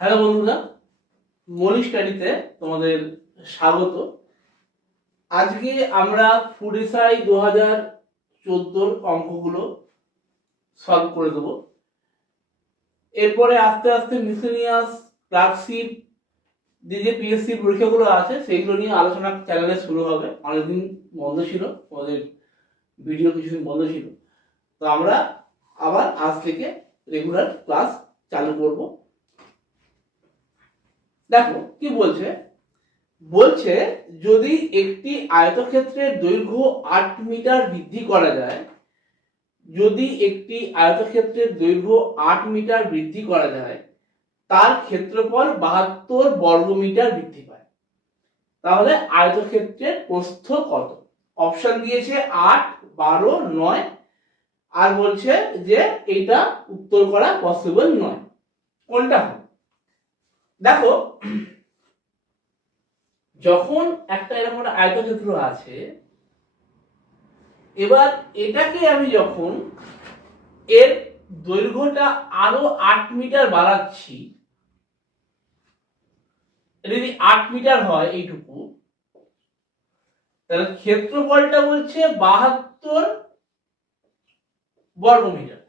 Hello বন্ধুরা, মনি স্টাডিতে তোমাদের স্বাগত। আজকে আমরা ফুড এসআই 2014 অঙ্কগুলো সলভ করে দেবো। এরপরে আস্তে আস্তে মিসেলিনিয়াস ক্লার্কশিপ যে পিএসসি পরীক্ষাগুলো আছে সেইগুলো নিয়ে আলোচনা চ্যানেলে শুরু হবে। অনেকদিন বন্ধ ছিল, আমাদের ভিডিও কিছুদিন বন্ধ ছিল, তো আমরা আবার আজ থেকে রেগুলার ক্লাস চালু করব। দেখো কি বলছে যদি একটি আয়তক্ষেত্রের দৈর্ঘ্য 8 মিটার বৃদ্ধি করা যায়, যদি একটি আয়তক্ষেত্রের দৈর্ঘ্য 8 মিটার বৃদ্ধি করা যায়, তার ক্ষেত্রফল 72 বর্গমিটার বৃদ্ধি পায়, তাহলে আয়তক্ষেত্রের প্রস্থ কত? অপশন দিয়েছে 8, 12, 9, আর বলছে যে এটা উত্তর করা পসিবল নয়। কোনটা হবে? দেখো, যখন একটা এরকম একটা আয়তক্ষেত্র আছে, এবার এটাকে আমি যখন এর দৈর্ঘ্যটা আরো 8 মিটার বাড়াচ্ছি, যদি 8 মিটার হয় এইটুকু, তাহলে ক্ষেত্রফলটা বলছে 72 বর্গমিটার।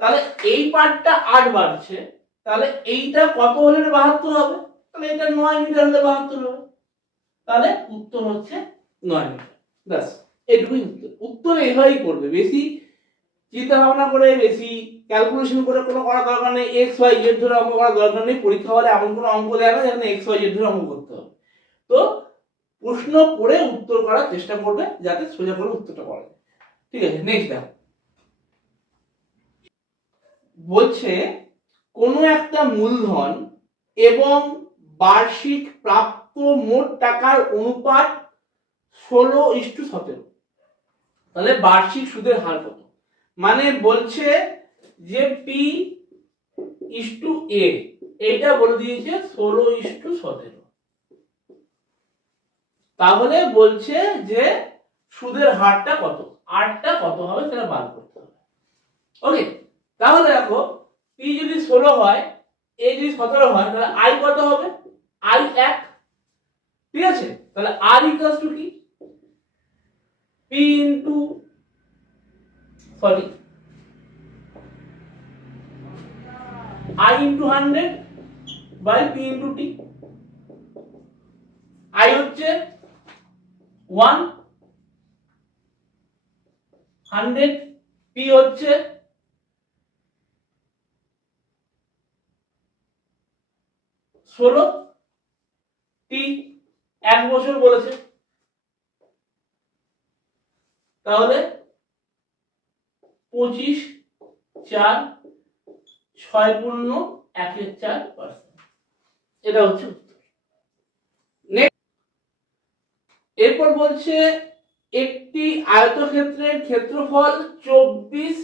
তাহলে এই পার্টটা 8 বাড়ছে, তাহলে এইটা কত হলে 72 হবে? তাহলে এটা 9 মিটার হলে 72 হবে। তাহলে উত্তর হচ্ছে 9 মিটার। ব্যাস, এটুকুই উত্তর। উত্তর এইভাবেই করবে, বেশি চিন্তা ভাবনা করে, বেশি ক্যালকুলেশন করে কোনো করা দরকার নেই। এক্স ওয়াই জেড ধরে অঙ্ক করার দরকার নেই। পরীক্ষা হলে এমন কোনো অঙ্ক দেয় না যেখানে এক্স ওয়াই জেড ধরে অঙ্ক করতে হবে। তো প্রশ্ন পড়ে উত্তর করার চেষ্টা করবে যাতে সোজা করে উত্তরটা পাওয়া যায়। ঠিক আছে, নেক্সট দেখো। বলছে কোনো একটা মূলধন এবং বার্ষিক প্রাপ্ত মোট টাকার অনুপাত 16:17। তাহলে বার্ষিক সুদের হার কত? মানে বলছে যে পি ইস টু এ, এইটা বলে দিয়েছে 16:17। তাহলে বলছে যে সুদের হারটা কত, আরটা কত হবে সেটা বার করতে হবে। ওকে, তাহলে দেখো, পি যদি 16 হয়, এ যদি 17 হয়, তাহলে আই কত হবে? আই 1। ঠিক আছে, তাহলে আর ইকুয়ালস টু কি? P into sorry I into 100 by P into T। I হচ্ছে 1, 100, P হচ্ছে 16, T 1 বছর বলেছে, তাহলে 25, 4, 6.14%। এটা হচ্ছে উত্তর। এরপর বলছে একটি আয়তক্ষেত্রের ক্ষেত্রফল 24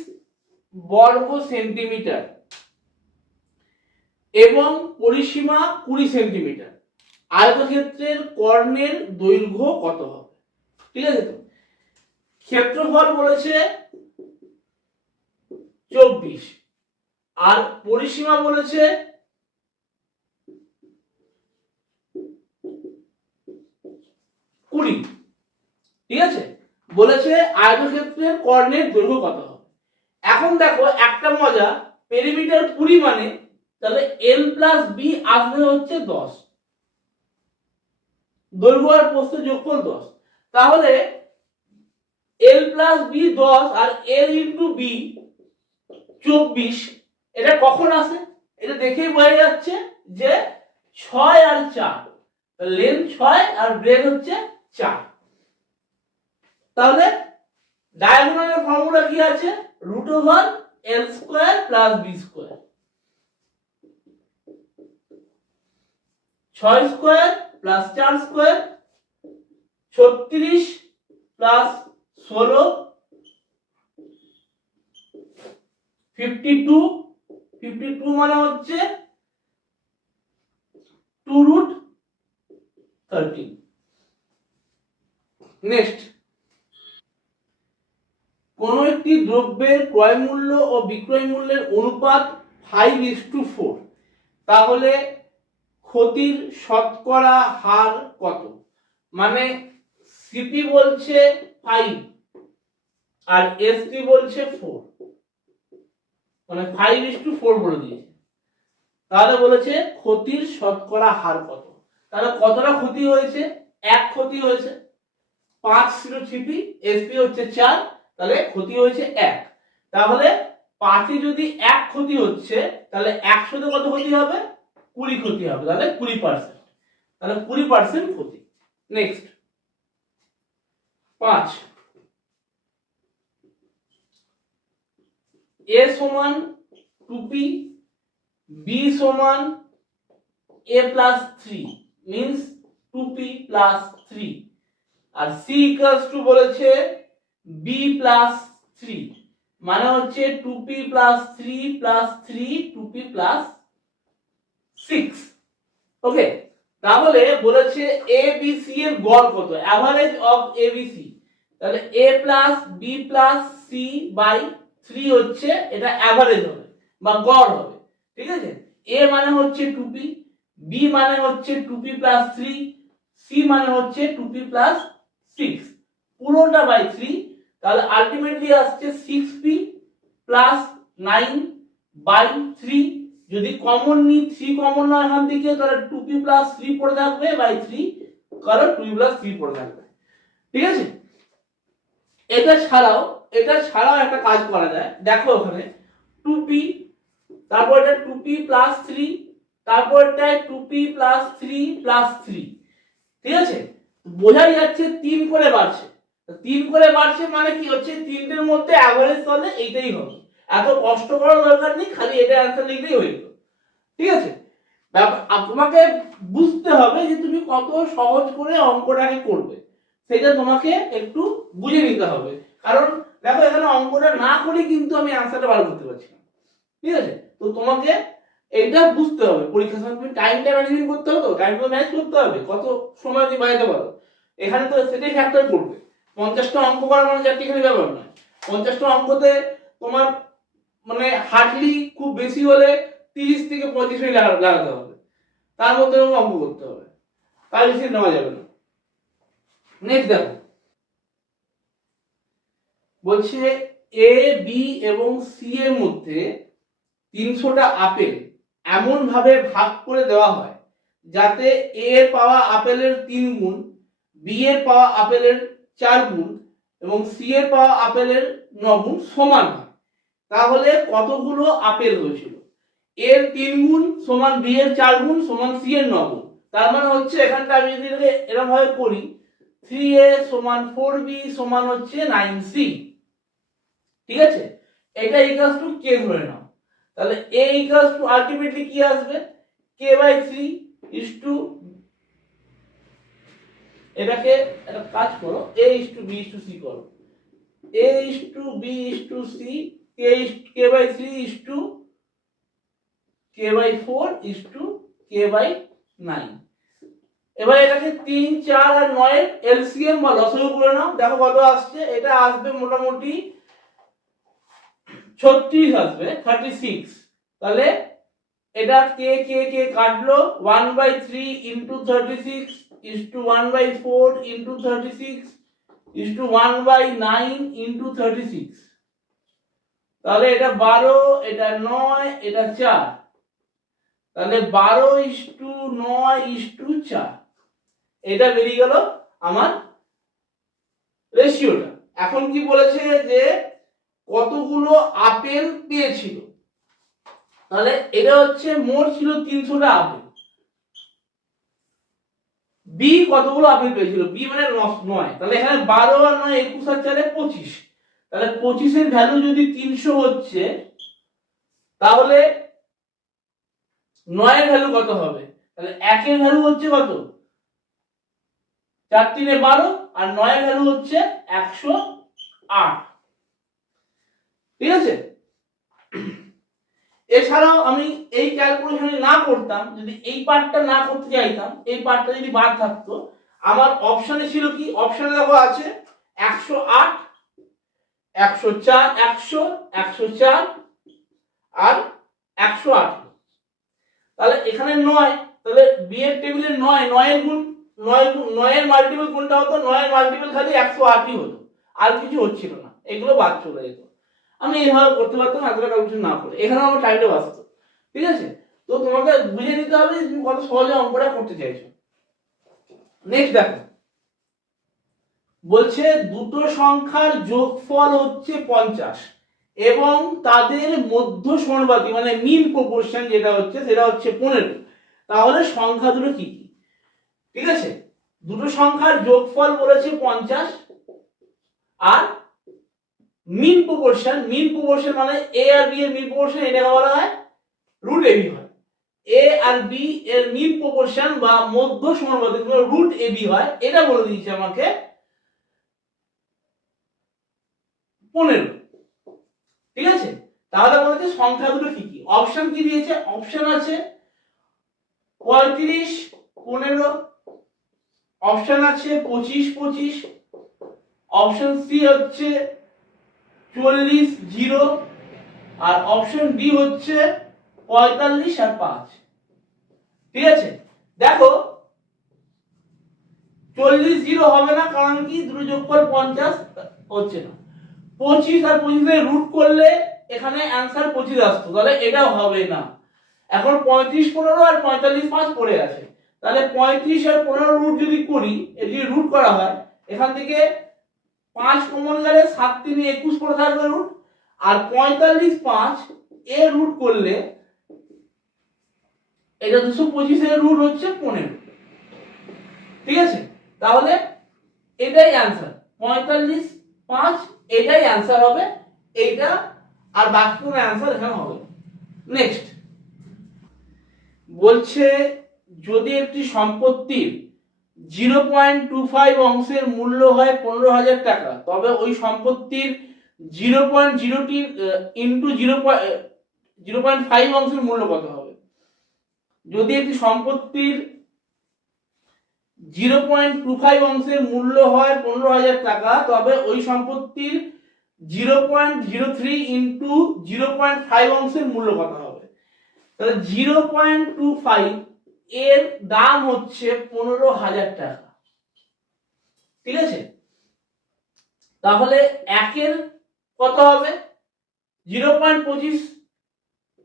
বর্গ সেন্টিমিটার এবং পরিসীমা 20 সেন্টিমিটার। আয়তক্ষেত্রের কর্ণের দৈর্ঘ্য কত হবে? ঠিক আছে, তো ক্ষেত্রফল বলেছে 24 আর পরিসীমা বলেছে 20। ঠিক আছে, বলেছে আয়তক্ষেত্রের কর্ণের দৈর্ঘ্য কত হবে। এখন দেখো একটা মজা, পেরিমিটার 20 মানে তাহলে l প্লাস বি আসবে হচ্ছে 10, দৈর্ঘ্য আর প্রস্থ যোগফল 10। তাহলে l প্লাস বি 10 আর l ইন্টু বি 24, এটা কখন আসে? এটা দেখেই বোঝা যাচ্ছে যে 6 আর 4, লেন্থ 6 আর ব্রেথ হচ্ছে 4। তাহলে ডায়াগোনালের ফর্মুলা কি আছে? Root over l square plus b square. 6 square plus 4 square 36 plus 16 52, 52 মানে হচ্ছে 2√13। নেক্সট, কোন একটি দ্রব্যের ক্রয় মূল্য ও বিক্রয় মূল্যের অনুপাত 5:4, তাহলে ক্ষতির শতকরা হার কত? মানে সিপি বলছে 5 আর এসপি বলছে 4, মানে 5:4 বলে দিয়েছে। তাহলে বলেছে ক্ষতির শতকরা হার কত। তাহলে কতটা ক্ষতি হয়েছে? 1 ক্ষতি হয়েছে। 5 ছিল সিপি, এসপি হচ্ছে 4, তাহলে ক্ষতি হয়েছে 1। তাহলে 5 যদি 1 ক্ষতি হচ্ছে, তাহলে 100 তে কত ক্ষতি হবে? 20 ক্ষতি হবে। তাহলে 20%, তাহলে 20% ক্ষতি। নেক্সট 5, a সমান 2p, b সমান a plus 3 means 2p plus 3, R c equals to বলেছে b plus 3, মানে হচ্ছে 2p plus 3 plus 3 2p plus 6। ওকে, তাহলে বলেছে a b c এর গড় কত, average of a b c। তাহলে a plus b plus c by 3 হচ্ছে, এটা অ্যাভারেজ হবে বা গড় হবে। ঠিক আছে, a মানে হচ্ছে 2p, b মানে হচ্ছে 2p plus 3, c মানে হচ্ছে 2p plus 6, পুরোটা বাই 3। তাহলে আলটিমেটলি আসছে 6p plus 9 by 3। যদি কমন নি, 3 কমন না এখান থেকে, তাহলে 2p plus 3 পড়ে থাকবে বাই 3, কারণ 2p plus 3 পড়ে থাকবে। ঠিক আছে, এটা ছাড়াও একটা কাজ করা যায়। দেখো ওখানে 2p, তারপর এটা 2p plus 3, তারপর এটা 2p plus 3 plus 3। ঠিক আছে, বোঝাই যাচ্ছে 3 করে বাড়ছে। 3 করে বাড়ছে মানে কি হচ্ছে, তিনটের মধ্যে অ্যাভারেজ তাহলে এইটাই হবে। এত কষ্ট করার দরকার নেই, খালি এটা অ্যানসার লিখলেই হয়ে গেল। ঠিক আছে, তোমাকে বুঝতে হবে যে তুমি কত সহজ করে অঙ্কটাকে করবে, সেটা তোমাকে একটু বুঝে নিতে হবে। কারণ দেখো এখানে অঙ্কটা না করে কিন্তু আমি অ্যানসারটা বার করতে পারছি না। ঠিক আছে, তো তোমাকে এইটা বুঝতে হবে। পরীক্ষার সময় তুমি টাইমটা ম্যানেজমেন্ট করতে হবে, তো টাইমটা ম্যানেজ করতে হবে, কত সময় তুমি বাজাতে পারো। এখানে তো সেটাই ফ্যাক্টর করবে। 50টা অঙ্ক করা মানে চারটিখানি ব্যাপার নয়। 50টা অঙ্কতে তোমার মানে হার্ডলি খুব বেশি হলে 30 থেকে 35 মিনিট লাগাতে হবে, তার মধ্যে অঙ্ক করতে হবে, তার বেশি নেওয়া যাবে না। নেক্সট দেখো, বলছে এ বি এবং সি এর মধ্যে 300টা আপেল এমন ভাবে ভাগ করে দেওয়া হয় যাতে এ এর পাওয়া আপেলের 3 গুণ, বি এর পাওয়া আপেলের 4 গুণ এবং সি এর পাওয়া আপেলের 9 গুণ সমান হয়। তাহলে কতগুলো আপেল হয়েছিল? এর 3 গুণ সমান বি এর 4 গুণ সমান সি এর 9 গুণ। তার মানে হচ্ছে এখানটা আমি যদি এরকম ভাবে করি, 3a সমান 4b সমান হচ্ছে 9c। ঠিক আছে, এটা ইকুয়ালস টু k ধরে নাও। তাহলে a ইকুয়ালস টু আলটিমেটলি কি আসবে, k বাই 3 ইজ টু, এটাকে একটা কাজ করো, a is to b is to c করো, a is to b is to c, k by 3 is to k by 4 is to k by 9। এবার এটাকে 3 4 আর 9 এর এলসিএম বা লসাগু করে নাও, দেখো কত আসছে। এটা আসবে মোটামুটি 36 আসবে, 36। তাহলে এটা কে কে কে কাটলো, 1/3 into 36 is to 1/4 into 36 is to 1/9 into 36। তাহলে এটা 12, এটা 9, এটা 4, তাহলে 12 ইজ টু 9 ইজ টু 4। এটা বেরিয়ে গেল আমার রেশিওটা। এখন কি বলেছে যে কতগুলো আপেল পেয়েছিল, তাহলে এটা হচ্ছে মোট ছিল 300টা আপেল। বি কতগুলো আপেল পেয়েছিল, বি মানে 9, তাহলে এখানে 12 আর 9 21 আর 4 25। তাহলে 25 এর ভ্যালু যদি 300 হচ্ছে, তাহলে 9 এর ভ্যালু কত হবে? তাহলে 1 এর ভ্যালু হচ্ছে কত, 4 3 12, আর 9 এর ভ্যালু হচ্ছে 108। ঠিক আছে, এছাড়াও আমি এই ক্যালকুলেশন না করতাম, যদি এই পার্টটা না করতে চাইতাম, এই পার্টটা যদি বাদ থাকতো, আমার অপশনে ছিল কি, অপশনে দেখো আছে 108, 104, 100, 104 আর 108। তাহলে এখানে 9, তাহলে বি এর টেবিলে 9, 9 এর গুণ 9 এর মাল্টিপল কোনটা হতো? 9 এর মাল্টিপল খালি 108ই হতো, আর কিছু হচ্ছিল না, এগুলো বাদ চলে যেত। আমি এইভাবে করতে পারতাম এতটা ক্যালকুলেশন না করে, এখানে আমার টাইমটা বাঁচতো। ঠিক আছে, তো তোমাকে বুঝে নিতে হবে যে তুমি কত সহজে অঙ্কটা করতে চাইছো। নেক্সট দেখো, বলছে দুটো সংখ্যার যোগফল হচ্ছে 50 এবং তাদের মধ্য সমানুপাতিক মানে মিন প্রপোর্শন যেটা হচ্ছে সেটা হচ্ছে 15। তাহলে সংখ্যা দুটো কি কি? ঠিক আছে, দুটো সংখ্যার যোগফল বলেছে 50 আর মিন প্রপোর্শন মানে এ আর বি এর মিন প্রপোর্শন, এটাকে বলা হয় রুট এবি হয়। এ আর বি এর মিন প্রপোর্শন বা মধ্য সমানুপাতিক রুট এবি হয়, এটা বলে দিয়েছে আমাকে 15। ঠিক আছে, তাহলে বলেছে সংখ্যা দুটো কি কি? অপশন কি দিয়েছে? অপশন আছে 35 15, অপশন আছে 25 25, অপশন সি হচ্ছে 40 0, আর অপশন ডি হচ্ছে 45 আর 5। ঠিক আছে, দেখো 40 0 হবে না, কারণ কি দুটো যোগফল 50 হচ্ছে না। 25 আর 25 এর রুট করলে এখানে অ্যানসার 25 আসতো, তাহলে এটাও হবে না। এখন 35 15 আর 45 5 পড়ে আছে, তাহলে 35 আর 15 রুট যদি করি, এর যদি রুট করা হয়, এখান থেকে 5 কমন গেলে 7 3 21 পড়ে থাকবে রুট, আর 45 5 এর রুট করলে এটা 225 এর রুট হচ্ছে 15। ঠিক আছে, তাহলে এটাই অ্যানসার 45 5, এটাই অ্যানসার হবে এইটা, আর বাকি কোনো অ্যানসার এখানে হবে। নেক্সট বলছে যদি একটি সম্পত্তির 0.25 অংশের মূল্য হয় 15,000 টাকা, তবে ওই সম্পত্তির 0.0 ইন্টু 0.5 অংশের মূল্য কত হবে? যদি একটি সম্পত্তির 0.25 অংশের মূল্য হয় 15,000 টাকা, তবে ওই সম্পত্তির 0.03 ইন্টু 0.5 অংশের মূল্য কত হবে? তাহলে 0.25 এর দাম হচ্ছে 15,000 টাকা। ঠিক আছে, তাহলে একের কত হবে? 0.25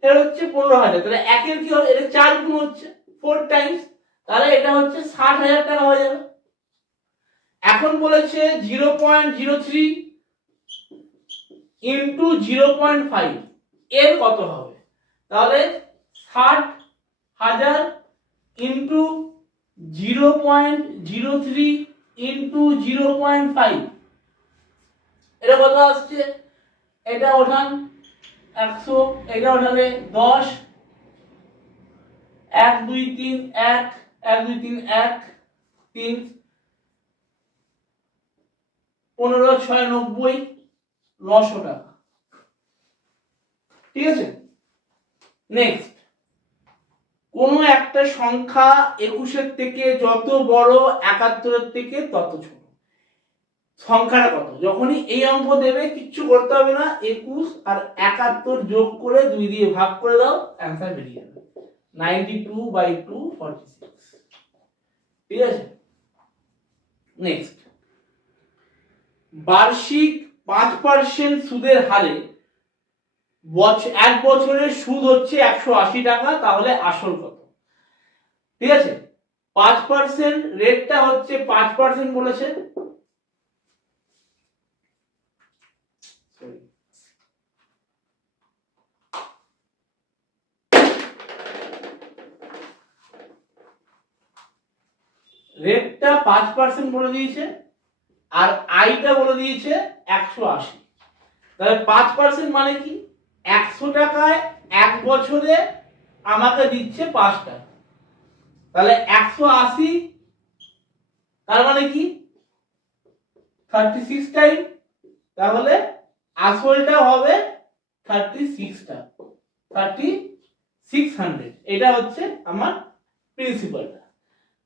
এর হচ্ছে 15,000, তাহলে একের কি হবে? এটা 4 গুণ হচ্ছে 4 টাইমস, তাহলে এটা হচ্ছে 60,000 টাকা হয়ে যাবে। এখন বলেছে 0.03 ইন্টু 0.5 এর কত হবে? তাহলে 60,000 ইন্টু 0.03 ইন্টু 0.5, এটা কত আসছে? এটা ওঠান 100, এটা ওঠালে 10, 1 2 3 1 1 2 3 1 3 15 6 90, 900 টাকা। ঠিক আছে, নেক্সট কোন একটা সংখ্যা 21 থেকে যত বড় 71 থেকে তত ছোট, সংখ্যাটা কত? যখনই এই অঙ্ক দেবে কিচ্ছু করতে হবে না, 21 আর 71 যোগ করে 2 দিয়ে ভাগ করে দাও, অ্যানসার বেরিয়ে যাবে 92/2 46। ঠিক আছে, নেক্সট বার্ষিক 5% সুদের হারে এক বছরের সুদ হচ্ছে 180 টাকা, তাহলে আসল কত? ঠিক আছে, 5% রেটটা হচ্ছে 5% বলেছে, রেটটা 5% বলে দিয়েছে আর আইটা বলে দিয়েছে 180। তাহলে 5% মানে কি? 100 টাকায় এক বছরে আমাকে দিচ্ছে 5 টাকা, তাহলে 180, তার মানে কি 36 টাইম, তাহলে আসলটা হবে 36 টাকা, 3600। এটা হচ্ছে আমার প্রিন্সিপালটা।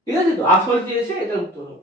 ঠিক আছে, তো আসল চেয়েছে, এটা উত্তর হবে।